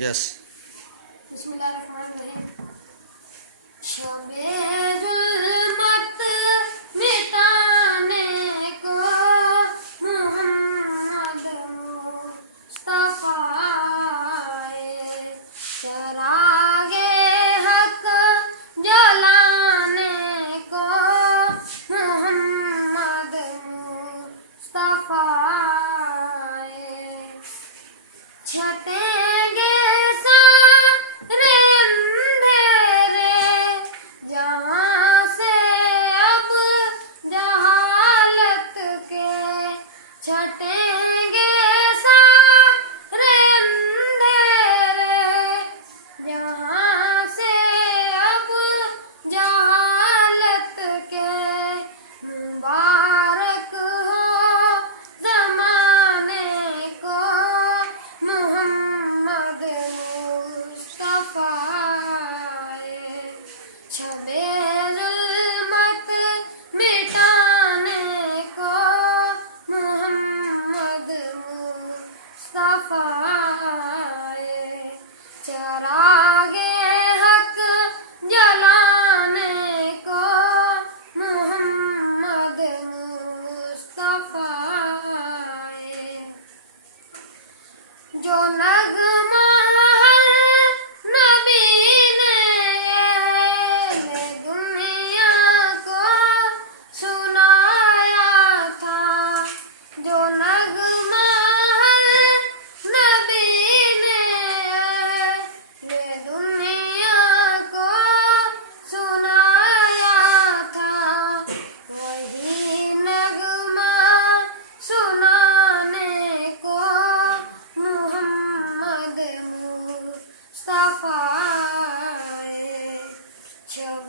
یس. بسم اللہ الرحمن الرحیم. شب ظلمت مٹانے کو محمد مصطفیٰ آئے، چراغ حق جلانے کو محمد مصطفیٰ آئے، چھٹیں گے سارے اندھیرے جہاں سے اب جہالت کے، چھٹیں گے سارے اندھیرے جہاں سے اب جہالت کے، مبارک ہو زمانے کو محمد مصطفیٰ آئے، شب ظلمت مٹانے کو محمد مصطفیٰ آئے، چراغ حق جلانے کو محمد مصطفیٰ آئے، جو نغمہ ہر نبی نے دنیا کو سنایا تھا، جو نغمہ ہر نبی نے دنیا کو سنایا تھا، وہی نغمہ سنانے کو محمد مصطفیٰ آئے، شب